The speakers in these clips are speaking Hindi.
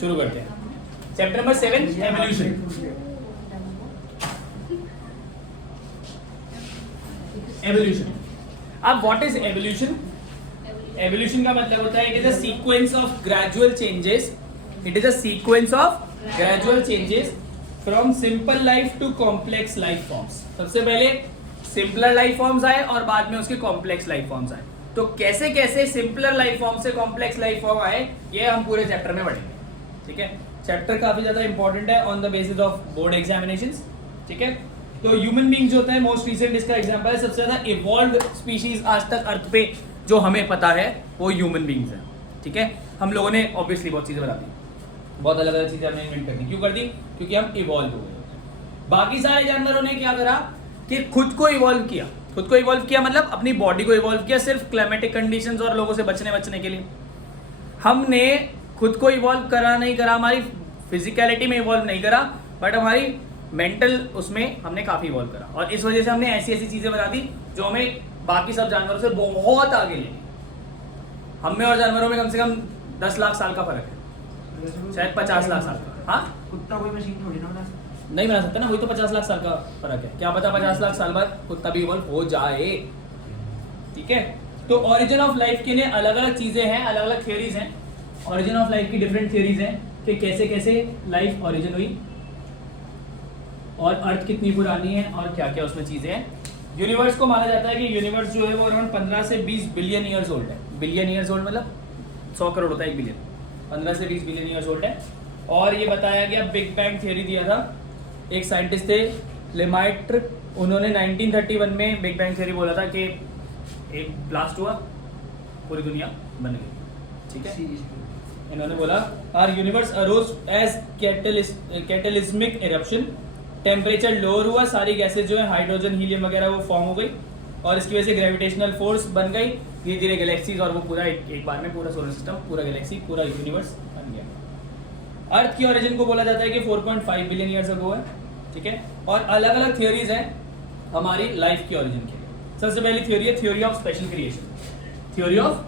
शुरू करते हैं। Chapter number 7 evolution. एवोल्यूशन, अब व्हाट इज एवोल्यूशन? एवोल्यूशन का मतलब होता है it is a sequence of gradual changes, it is a sequence of gradual changes from simple life to complex life forms. सबसे पहले सिंपलर लाइफ फॉर्म्स आए और बाद में उसके कॉम्प्लेक्स लाइफ फॉर्म्स आए। तो कैसे कैसे सिंपलर लाइफ फॉर्म से कॉम्प्लेक्स लाइफ फॉर्म आए, ये हम पूरे चैप्टर में पढ़ेंगे। ठीक है, चैप्टर काफी ज्यादा इंपॉर्टेंट है on the basis of board examinations. ठीक है, तो ह्यूमन बीइंग जो होता है मोस्ट रिसेंट इसका एग्जांपल है। सबसे ज्यादा इवॉल्व्ड स्पीशीज आज तक अर्थ पे जो हमें पता है वो ह्यूमन बीइंग्स हैं। ठीक है, हम लोगों ने ऑब्वियसली बहुत चीजें बना दी, बहुत अलग अलग चीजें हमने इन्वेंट कर दी। क्यों कर दी? क्योंकि हम इवॉल्व हो गए। बाकी सारे जानवरों ने क्या करा कि खुद को इवॉल्व किया। खुद को इवॉल्व किया मतलब अपनी बॉडी को इवॉल्व किया सिर्फ क्लाइमेटिक कंडीशंस और लोगों से बचने के लिए। हमने खुद को इवॉल्व करा नहीं करा, हमारी फिजिकलिटी में इवॉल्व नहीं करा, बट हमारी मेंटल उसमें हमने काफी इवॉल्व करा। और इस वजह से हमने ऐसी ऐसी चीजें बना दी जो हमें बाकी सब जानवरों से बहुत आगे ले गई। हम में और जानवरों में कम से कम 10 लाख साल का फर्क है, शायद 50 लाख साल का। हाँ, कुत्ता कोई मशीन थोड़ी ना बना नहीं बना सकता ना, वही तो 50 लाख साल का फर्क है। क्या पता 50 लाख साल बाद कुत्ता भी इवॉल्व हो जाए। ठीक है, तो ओरिजिन ऑफ लाइफ के लिए अलग अलग चीजें हैं, अलग अलग थियरीज हैं। ओरिजिन ऑफ लाइफ की डिफरेंट थियरीज हैं कि कैसे कैसे लाइफ ओरिजिन हुई और अर्थ कितनी पुरानी है और क्या क्या उसमें चीजें हैं। यूनिवर्स को माना जाता है कि यूनिवर्स जो है वो अराउंड 15 से 20 बिलियन ईयर्स ओल्ड है। बिलियन ईयर्स ओल्ड मतलब 100 करोड़ होता है 1 बिलियन। 15 से 20 बिलियन ईयर्स ओल्ड है। और ये बताया गया, बिग बैंग थियरी दिया था एक साइंटिस्ट थे लेमाइट्र, उन्होंने 1931 में बिग बैंग थियरी बोला था कि एक ब्लास्ट हुआ, पूरी दुनिया बन गई। ठीक है, इन्होंने बोला our universe arose as cataclysmic eruption, temperature lower हुआ, सारी गैसेज जो है हाइड्रोजन हीलियम वगैरह वो फॉर्म हो गई और इसकी वजह से ग्रेविटेशनल फोर्स बन गई, धीरे धीरे गैलेक्सीज और वो पूरा एक बार में पूरा सोलर सिस्टम, पूरा गैलेक्सी, पूरा यूनिवर्स बन गया। अर्थ की ओरिजिन को बोला जाता है कि 4.5 बिलियन ईयर्स अगो है। ठीक है, और अलग अलग थियोरीज हैं हमारी लाइफ की ओरिजिन के लिए। सबसे पहली थ्योरी है theory of special creation. Theory of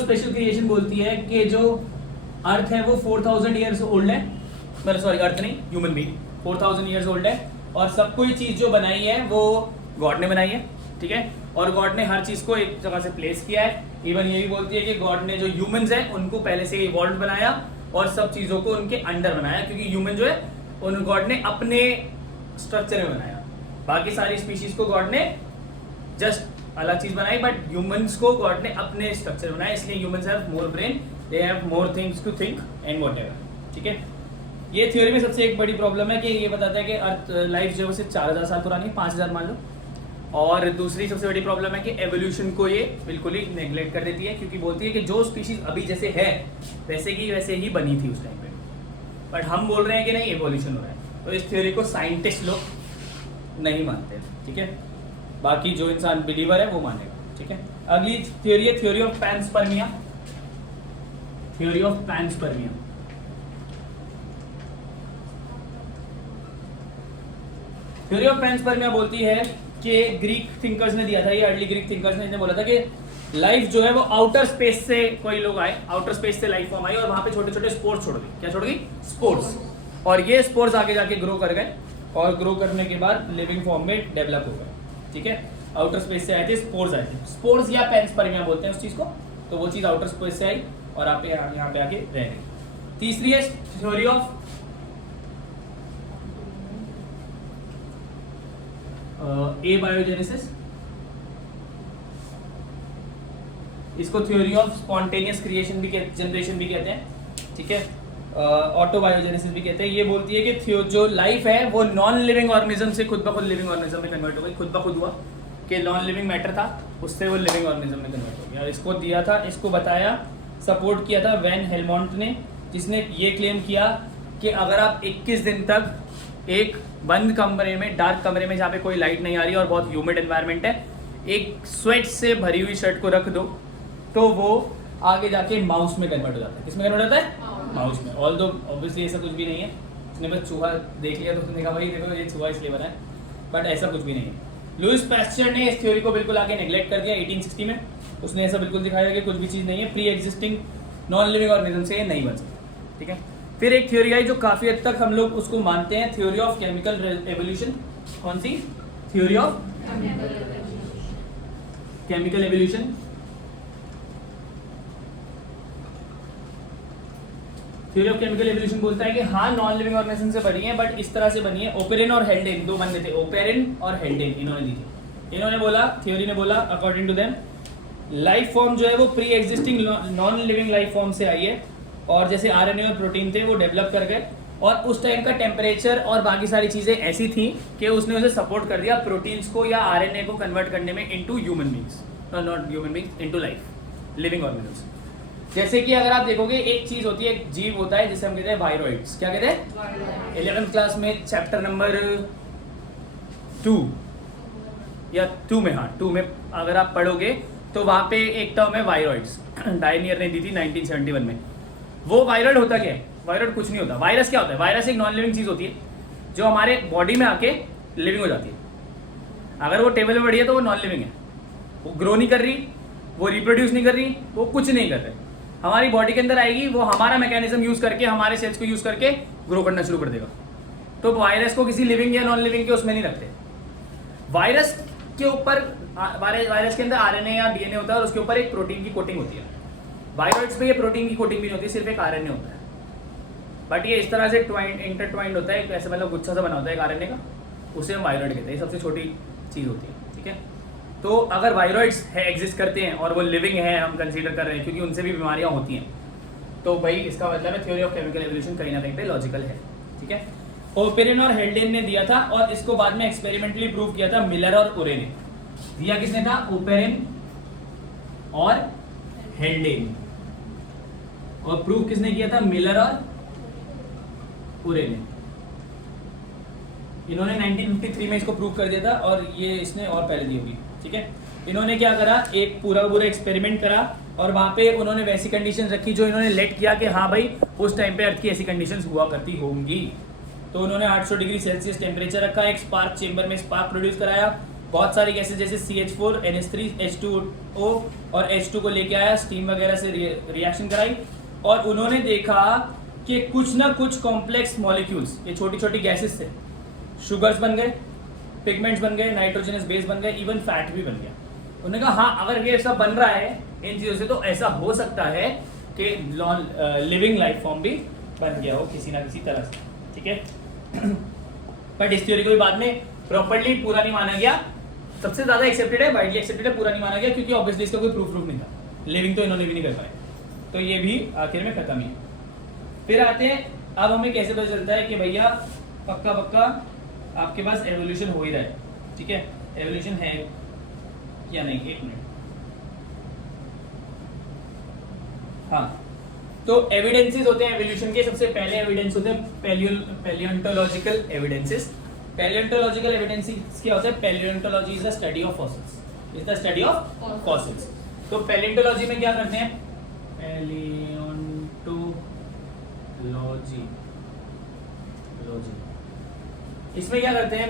special creation बोलती है कि जो अर्थ है वो 4000 ईयर्स ओल्ड है, मतलब सॉरी अर्थ नहीं, ह्यूमन बीइंग 4000 ईयर्स ओल्ड है और सब कोई चीज जो बनाई है वो गॉड ने बनाई है। ठीक है, और गॉड ने हर चीज को एक जगह से प्लेस किया है। इवन ये भी बोलती है कि गॉड ने जो ह्यूमंस हैं उनको पहले से इवॉल्व बनाया और सब चीजों को उनके अंडर बनाया, क्योंकि ह्यूमन जो है उन गॉड ने अपने स्ट्रक्चर में बनाया। बाकी सारी स्पीशीज को गॉड ने जस्ट अलग चीज बनाई, बट ह्यूमंस को गॉड ने अपने स्ट्रक्चर बनाया। इसलिए humans have more brain, they have more things to think and whatever. ठीक है, ये थ्योरी में सबसे एक बड़ी प्रॉब्लम है कि ये बताता है कि अर्थ लाइफ जो है सिर्फ 4000 साल पुरानी, 5000 मान लो। और दूसरी सबसे बड़ी प्रॉब्लम है कि एवोल्यूशन को ये बिल्कुल ही नेग्लेक्ट कर देती है, क्योंकि बोलती है कि जो स्पीशीज अभी जैसे है वैसे की वैसे ही बनी थी उस टाइम पे, बट हम बोल रहे हैं कि नहीं एवोल्यूशन हो रहा है। तो इस थ्योरी को साइंटिस्ट लोग नहीं मानते। ठीक है, बाकी जो इंसान बिलीवर है वो मानेगा। ठीक है, अगली थ्योरी है theory of panspermia. Theory of panspermia, theory of panspermia बोलती है कि ग्रीक थिंकर्स ने दिया था, ये अर्ली ग्रीक थिंकर्स ने बोला था कि लाइफ जो है वो आउटर स्पेस से कोई लोग आए, आउटर स्पेस से लाइफ फॉर्म आई और वहां पे छोटे छोटे स्पोर्स छोड़ गई। क्या छोड़ गई? स्पोर्स। और ये स्पोर्स आगे जाके ग्रो कर गए और ग्रो करने के बाद लिविंग फॉर्म में डेवलप हो गए। ठीक है, आउटर स्पेस से आए थे, स्पोर्स आए थे। स्पोर्स या पैनस्पर्मिया बोलते हैं उस चीज को। तो वो चीज आउटर स्पेस से आई और आप यहाँ पे आके रह गई। तीसरी है थ्योरी ऑफ एबायोजेनेसिस। इसको थ्योरी ऑफ स्पॉन्टेनियस क्रिएशन भी जनरेशन भी कहते हैं। ठीक है, ऑटोबायोजेनेसिस भी कहते हैं। ये बोलती है कि जो लाइफ है वो नॉन लिविंग ऑर्गेनिज्म से खुद ब खुद लिविंग ऑर्गेनिज्म में कन्वर्ट हो गई। खुद ब खुद हुआ कि नॉन लिविंग मैटर था, उससे वो लिविंग ऑर्गेनिज्म में कन्वर्ट हो गया। इसको दिया था, इसको बताया, सपोर्ट किया था वैन हेलमोंट ने, जिसने ये क्लेम किया कि अगर आप 21 दिन तक एक बंद कमरे में, डार्क कमरे में जहाँ पे कोई लाइट नहीं आ रही और बहुत ह्यूमिड एनवायरनमेंट है, एक स्वेट से भरी हुई शर्ट को रख दो तो वो आगे जाके माउस में कन्वर्ट हो जाता है। किसमें कन्वर्ट होता है? माउस में। ऑल्दो ऑब्वियसली ऐसा कुछ भी नहीं है, उसने बस चूहा देख लिया तो उसने देखा भाई देखो ये चूहा इसलिए बना है, बट ऐसा कुछ भी नहीं है। लुईस पैस्चर ने इस थ्योरी को बिल्कुल आगे नेग्लेक्ट कर दिया 1860 में। उसने ऐसा बिल्कुल दिखाया कि कुछ भी चीज़ नहीं है, pre existing non living organism से ये नहीं बन सकती, ठीक है। फिर एक थ्योरी आई जो काफ़ी हद तक हम लोग उसको मानते हैं, थ्योरी ऑफ केमिकल एवोल्यूशन। कौन सी? Theory of chemical evolution. Theory of chemical evolution बोलता है कि हाँ नॉन लिविंग ऑर्गेनिज्म से बनी है, बट इस तरह से बनी है। ओपेरिन और हेल्डेन दो बंदे थे, ओपेरिन और हेल्डेन, इन्होंने दी थी। इन्होंने बोला, थ्योरी ने बोला, according to them life form जो है वो pre existing non living life form से आई है, और जैसे आरएनए और प्रोटीन थे वो डेवलप कर गए, और उस टाइम का टेम्परेचर और बाकी सारी चीज़ें ऐसी थी कि उसने उसे सपोर्ट कर दिया प्रोटीन्स को या आरएनए को कन्वर्ट करने में into human beings, not human beings, into life living organisms. जैसे कि अगर आप देखोगे एक चीज होती है, एक जीव होता है जिसे हम कहते हैं वायरॉइड्स। क्या कहते हैं? 11th क्लास में चैप्टर नंबर 2 या 2 में, हाँ 2 में अगर आप पढ़ोगे तो वहाँ पे एक टर्म है वायरॉइड्स, डायनियर ने दी थी 1971 में। वो वायरॉइड होता क्या है? वायरॉइड कुछ नहीं होता। वायरस क्या होता है? वायरस एक नॉन लिविंग चीज होती है जो हमारे बॉडी में आके लिविंग हो जाती है। अगर वो टेबल में बढ़ी है तो वो नॉन लिविंग है, वो ग्रो नहीं कर रही, वो रिप्रोड्यूस नहीं कर रही, वो कुछ नहीं कर रहे। हमारी बॉडी के अंदर आएगी, वो हमारा मैकेनिज्म यूज करके, हमारे सेल्स को यूज करके ग्रो करना शुरू कर देगा। तो वायरस को किसी लिविंग या नॉन लिविंग के उसमें नहीं रखते। वायरस के ऊपर, वायरस के अंदर आरएनए या डीएनए होता है और उसके ऊपर एक प्रोटीन की कोटिंग होती है। वायरॉइड्स पे ये प्रोटीन की कोटिंग भी नहीं होती, सिर्फ एक आरएनए होता है। बट ये इस तरह से इंटरट्वाइंड होता है, ऐसे मतलब गुच्छा सा बना होता है एक आरएनए का, उसे हम वायरॉइड कहते हैं। ये सबसे छोटी चीज होती है, ठीक है। तो अगर वायरॉइड्स है एग्जिस्ट करते हैं और वो लिविंग है, हम कंसीडर कर रहे हैं क्योंकि उनसे भी बीमारियां होती हैं, तो भाई इसका मतलब है थ्योरी ऑफ केमिकल एवोल्यूशन कहीं ना कहीं पे लॉजिकल है, ठीक है। ओपेरिन और हेल्डेन ने दिया था, और इसको बाद में एक्सपेरिमेंटली प्रूव किया था मिलर और उरे ने। दिया किसने था? ओपेरिन और हेल्डेन। और प्रूव किसने किया था? मिलर और उरे ने। इन्होंने 1953 में इसको प्रूव कर दिया था, और ये इसने और पहले दी होगी, ठीक है। इन्होंने क्या करा, एक पूरा एक्सपेरिमेंट करा, और वहां पे उन्होंने वैसी कंडीशंस रखी जो इन्होंने लेट किया कि हाँ भाई उस टाइम पे अर्थ की ऐसी कंडीशंस हुआ करती होंगी। तो उन्होंने 800 डिग्री सेल्सियस टेम्परेचर रखा, एक स्पार्क चेंबर में स्पार्क प्रोड्यूस कराया, बहुत सारी गैसेज जैसे CH4, NH3, H2O और H2 को लेके आया, स्टीम वगैरह से रिएक्शन कराई, और उन्होंने देखा कि कुछ ना कुछ कॉम्प्लेक्स मॉलिक्यूल्स, ये छोटी छोटी गैसेस थे, शुगर्स बन गए, पिगमेंट्स बन गए, नाइट्रोजनस बेस बन गए, इवन फैट भी बन गया। उन्होंने कहा हाँ अगर ये सब बन रहा है इन चीज़ों से, तो ऐसा हो सकता है कि नॉन लिविंग लाइफ फॉर्म भी बन गया हो किसी ना किसी तरह से, ठीक है। बट इस थ्योरी को भी बाद में प्रॉपर्ली पूरा नहीं माना गया। सबसे ज़्यादा एक्सेप्टेड है, वाइडली एक्सेप्टेड है, पूरा नहीं माना गया क्योंकि ऑब्वियसली इसका कोई प्रूफ नहीं था। लिविंग तो इन्होंने भी नहीं कर पाए, तो ये भी आखिर में खत्म ही। फिर आते हैं, अब हमें कैसे पता चलता है कि भैया पक्का पक्का आपके पास एवोल्यूशन हो ही रहा है, ठीक है। एवोल्यूशन है या नहीं, एक मिनट। हाँ, तो एविडेंसेस होते हैं एवोल्यूशन के। सबसे पहले एविडेंस होते हैं पैलियोंटोलॉजिकल एविडेंसेस। पैलियोंटोलॉजिकल एविडेंसेस क्या होता है? Palaeontology is the study of fossils, is the study of fossils. तो पैलियोंटोलॉजी में क्या करते हैं? इसमें क्या करते हैं?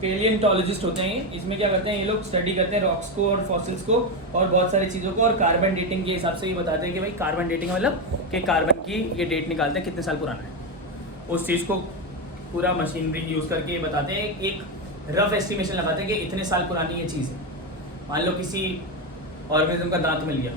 पेलियोंटोलॉजिस्ट होते हैं ये। इसमें क्या करते हैं? ये लोग स्टडी करते हैं रॉक्स को और फॉसिल्स को और बहुत सारी चीज़ों को, और कार्बन डेटिंग के हिसाब से ये बताते हैं कि भाई कार्बन डेटिंग मतलब कि कार्बन की ये डेट निकालते हैं कितने साल पुराना है। उस चीज़ को पूरा मशीनरी यूज़ करके बताते हैं, एक रफ एस्टिमेशन लगाते हैं कि इतने साल पुरानी ये चीज़ है। मान लो किसी ऑर्गेनिज्म का दांत मिल गया,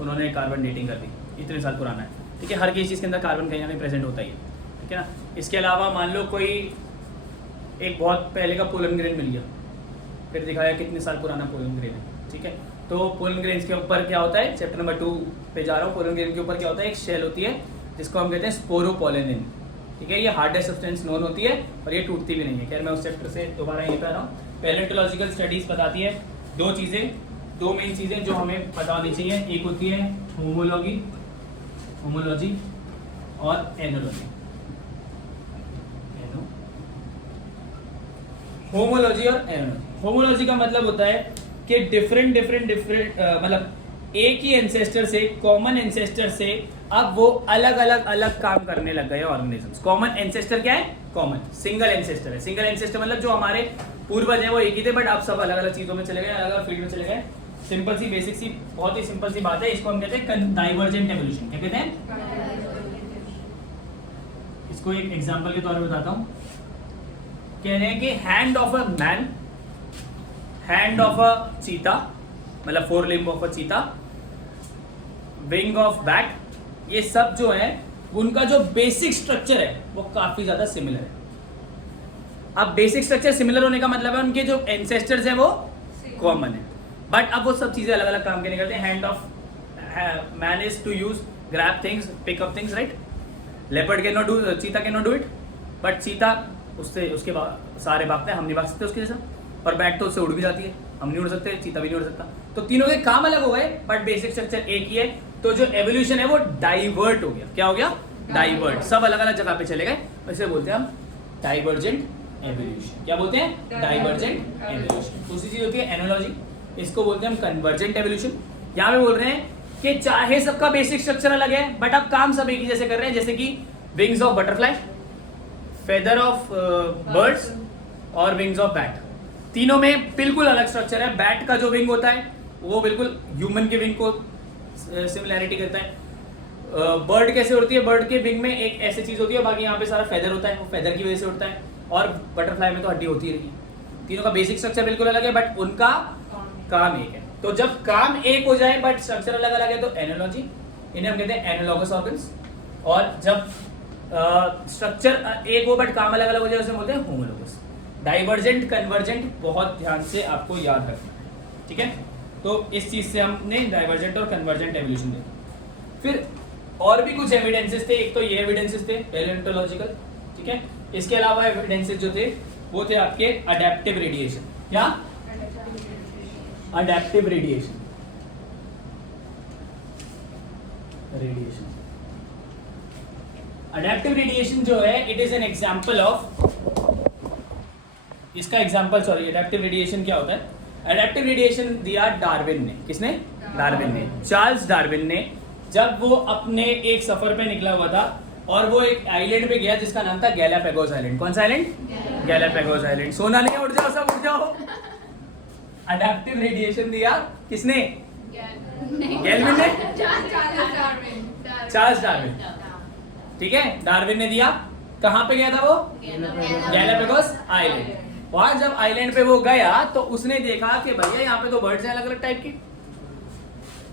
उन्होंने कार्बन डेटिंग कर दी, इतने साल पुराना है, ठीक है। हर किसी चीज़ के अंदर कार्बन कहीं ना कहीं प्रेजेंट होता ही है, ठीक है ना। इसके अलावा मान लो कोई एक बहुत पहले का पोलन ग्रेन मिल गया, फिर दिखाया कितने साल पुराना पोलन ग्रेन है, ठीक है। तो पोलन ग्रेन के ऊपर क्या होता है? चैप्टर नंबर 2 पे जा रहा हूँ। पोलन ग्रेन के ऊपर क्या होता है? एक शेल होती है जिसको हम कहते हैं स्पोरोपोलेनिन, ठीक है। ये हार्डेस्ट सब्सटेंस नोन होती है और ये टूटती भी नहीं है। खैर मैं उस चैप्टर से दोबारा यहीं पे आ रहा हूँ। पैलियोंटोलॉजिकल स्टडीज बताती है दो मेन चीज़ें जो हमें पता होनी चाहिए। एक होती है होमोलॉजी और एनोलॉजी। होमोलॉजी और एनोलॉजी। होमोलॉजी का मतलब होता है कि डिफरेंट मतलब एक ही एंसेस्टर से, कॉमन एंसेस्टर से अब वो अलग काम करने लग गए ऑर्गेनिजम्स। कॉमन एंसेस्टर क्या है? कॉमन सिंगल एंसेस्टर है। सिंगल एंसेस्टर मतलब जो हमारे पूर्वज हैं वो एक ही थे, बट अब सब अलग अलग चीज़ों में चले गए, अलग अलग फील्ड में चले गए। सिंपल सी बेसिक सी बहुत ही सिंपल सी बात है, इसको हम कहते हैं डाइवर्जेंट एवोल्यूशन। क्या कहते हैं? इसको एक एग्जांपल के तौर पे बताता हूं। कह रहे हैं कि hand of a man, hand of a चीता, मतलब 4 लिम्ब ऑफ अ चीता, विंग ऑफ बैट, ये सब जो है उनका जो बेसिक स्ट्रक्चर है वो काफी ज्यादा सिमिलर है। अब बेसिक स्ट्रक्चर सिमिलर होने का मतलब है उनके जो एंसेस्टर्स हैं वो कॉमन है, बट अब वो सब चीजें अलग अलग काम के नहीं करते। Hand of man is to use grab things, pick up things, right. Leopard can not do, cheetah can not do it, but cheetah उससे उसके सारे भागते हैं, हम नहीं भाग सकते उसके जैसा। और बैट तो उससे उड़ भी जाती है, हम नहीं उड़ सकते, चीता भी नहीं उड़ सकता। तो तीनों के काम अलग हो गए बट बेसिक स्ट्रक्चर एक ही है। तो जो एवोल्यूशन है वो डाइवर्ट हो गया। क्या हो गया? डाइवर्ट। सब अलग अलग जगह पे चले गए, इसे बोलते हैं हम डाइवर्जेंट एवोल्यूशन। क्या बोलते हैं? Divergent evolution. दूसरी चीज होती है एनालॉजी, इसको बोलते हैं हम कन्वर्जेंट एवोल्यूशन। यहाँ पे बोल रहे हैं कि चाहे सबका बेसिक स्ट्रक्चर अलग है बट अब काम सब एक ही जैसे कर रहे हैं, जैसे कि wings of butterfly, feather of birds और विंग्स ऑफ बैट, तीनों में बिल्कुल अलग स्ट्रक्चर है। बैट का जो विंग होता है वो बिल्कुल ह्यूमन के विंग को सिमिलैरिटी करता है। बर्ड कैसे उड़ती है? बर्ड के विंग में एक ऐसी चीज होती है, बाकी यहाँ पे सारा फेदर होता है, वो फेदर की वजह से उड़ता है। और बटरफ्लाई में तो हड्डी होती ही नहीं। तीनों का बेसिक स्ट्रक्चर बिल्कुल अलग है बट उनका काम एक है। तो जब काम एक हो जाए बट स्ट्रक्चर अलग अलग है तो एनालॉजी, इन्हें हम कहते हैं एनालॉगस ऑर्गन्स। और जब स्ट्रक्चर एक हो बट काम अलग अलग हो जाए उसे बोलते हैं होमोलोगस। डाइवर्जेंट, कन्वर्जेंट बहुत ध्यान से आपको याद रखना है, ठीक है। तो इस चीज से हमने डाइवर्जेंट और कन्वर्जेंट एवोल्यूशन देखा। फिर और भी कुछ एविडेंसेस थे। एक तो ये एविडेंसेस थे पैलियोंटोलॉजिकल, ठीक है। इसके अलावा एविडेंसेस जो थे वो थे आपके अडैप्टिव रेडिएशन। क्या? Adaptive radiation. अडैप्टिव रेडिएशन जो है it is an example of, इसका एग्जांपल, सॉरी, अडैप्टिव रेडिएशन क्या होता है? अडैप्टिव रेडिएशन दिया डार्विन ने। किसने? डार्विन ने, चार्ल्स डार्विन ने। जब वो अपने एक सफर पे निकला हुआ था और वो एक आइलैंड पे गया जिसका नाम था गैलापागोस आइलैंड। कौन सा आइलैंड? Galapagos island. सोना नहीं, उठ जाओ सब, उठ जाओ। अडैप्टिव रेडिएशन दिया किसने? गैलविन ने, चार्ल्स डार्विन, ठीक है। डार्विन ने दिया। कहाँ पे गया था वो? Galapagos island. वहां जब आइलैंड पे वो गया तो उसने देखा कि भैया यहाँ पे तो बर्ड्स हैं अलग अलग टाइप की।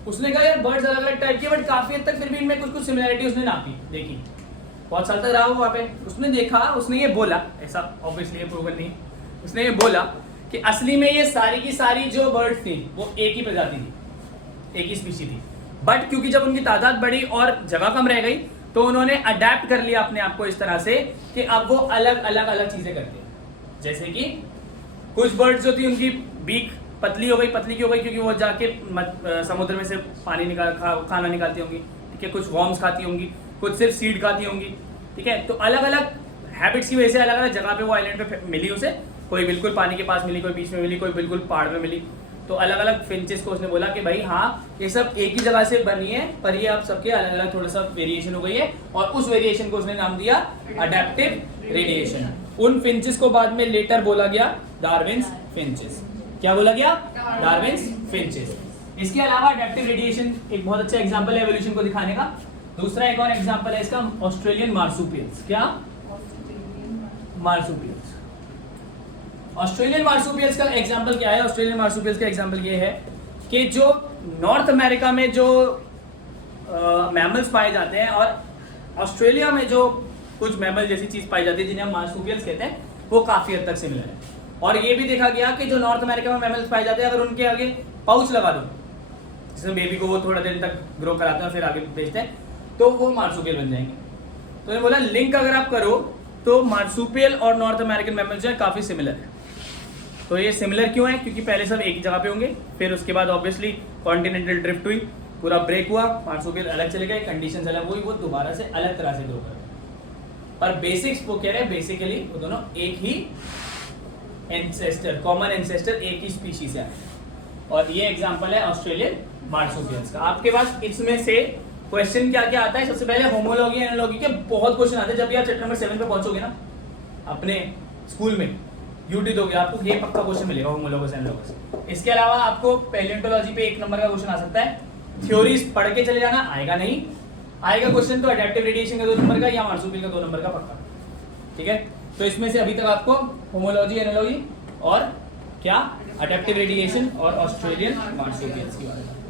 उसने कहा यार बर्ड्स अलग अलग टाइप की, बट काफी हद तक फिर भी इनमें कुछ कुछ सिमिलरिटी उसने नापी, देखी। बहुत साल तक रहा वो वहाँ पे। उसने देखा, उसने ये बोला, ऐसा ऑब्वियसली प्रूवन नहीं, उसने ये बोला कि असली में ये सारी की सारी जो बर्ड्स थी वो एक ही प्रजाति थी, एक ही स्पीशी थी। बट क्योंकि जब उनकी तादाद बढ़ी और जगह कम रह गई तो उन्होंने अडेप्ट कर लिया अपने आप को इस तरह से कि अब वो अलग अलग अलग चीजें करते हैं। जैसे कि कुछ बर्ड्स जो थी उनकी बीक पतली हो गई, पतली क्यों हो गई? क्योंकि वो जाके समुद्र में से पानी खाना निकालती होंगी, ठीक है। कुछ वॉर्म्स खाती होंगी, कुछ सिर्फ सीड खाती होंगी, ठीक है। तो अलग अलग हैबिट्स की वजह से अलग अलग जगह पे वो आइलैंड पे मिली उसे। कोई बिल्कुल पानी के पास मिली, कोई बीच में मिली, कोई बिल्कुल पहाड़ में मिली। तो अलग अलग फिंचेस को उसने बोला कि भाई हाँ ये सब एक ही जगह से बनी है पर ये अब सबके अलग अलग थोड़ा सा वेरिएशन हो गई है, और उस वेरिएशन को उसने नाम दिया अडैप्टिव रेडिएशन। उन फिंचेस को बाद में लेटर बोला गया डार्विन्स फिंचेस। क्या बोला गया? Darwin's finches. इसके अलावा अडैप्टिव रेडिएशन एक बहुत अच्छा एग्जांपल है एवोल्यूशन को दिखाने का। दूसरा एक और एग्जांपल है इसका, ऑस्ट्रेलियन मार्सुपियल्स। क्या? मार्सुपियल्स। ऑस्ट्रेलियन मार्सुपियल्स का एग्जांपल क्या है? ऑस्ट्रेलियन मार्सुपियल्स का एग्जांपल ये है कि जो नॉर्थ अमेरिका में जो मैमल्स पाए जाते हैं और ऑस्ट्रेलिया में जो कुछ मैमल जैसी चीज पाई जाती है जिन्हें हम मार्सुपियल्स कहते हैं, वो काफी हद तक सिमिलर है। और ये भी देखा गया कि जो नॉर्थ अमेरिका में मैमल्स पाए जाते हैं अगर उनके आगे पाउच लगा दो, जिसमें बेबी को वो थोड़ा देर तक ग्रो कराते हैं और फिर आगे भेजते हैं, तो वो मार्सुपियल बन जाएंगे। तो ये बोला लिंक अगर आप करो तो मार्सुपियल और नॉर्थ अमेरिकन मैमल्स जो है काफी सिमिलर है। तो ये सिमिलर क्यों है? क्योंकि पहले सब एक ही जगह पे होंगे, फिर उसके बाद ऑब्वियसली कॉन्टिनेंटल ड्रिफ्ट हुई, पूरा ब्रेक हुआ, मार्सुपियल अलग चले गए, कंडीशंस अलग हुई, वो दोबारा से अलग तरह से ग्रो कर। पर बेसिक्स वो कह रहे हैं बेसिकली वो दोनों एक ही एंसेस्टर, कॉमन एंसेस्टर, एक ही स्पीशीज है। और ये एग्जांपल है ऑस्ट्रेलियन मार्सुपियल्स का। आपके पास इसमें से क्वेश्चन क्या क्या आता है? सबसे पहले होमोलॉजी एनालॉजी के बहुत क्वेश्चन आते हैं। जब भी आप चैप्टर नंबर 7 पे पहुंचोगे ना अपने स्कूल में, यूटी दोगे आपको ये पक्का क्वेश्चन मिलेगा होमोलोगस एनालॉगस। इसके अलावा आपको पैलियोंटोलॉजी पे 1 नंबर का क्वेश्चन आ सकता है, थ्योरीज पढ़ के चले जाना, आएगा नहीं, आएगा क्वेश्चन तो अडैप्टिव रेडिएशन का 2 नंबर का या मार्सुपियल का 2 नंबर का पक्का। ठीक है, तो इसमें से अभी तक आपको होमोलॉजी एनालॉजी और क्या अडैप्टिव रेडिएशन और ऑस्ट्रेलियन मार्सुपियल्स की बात है।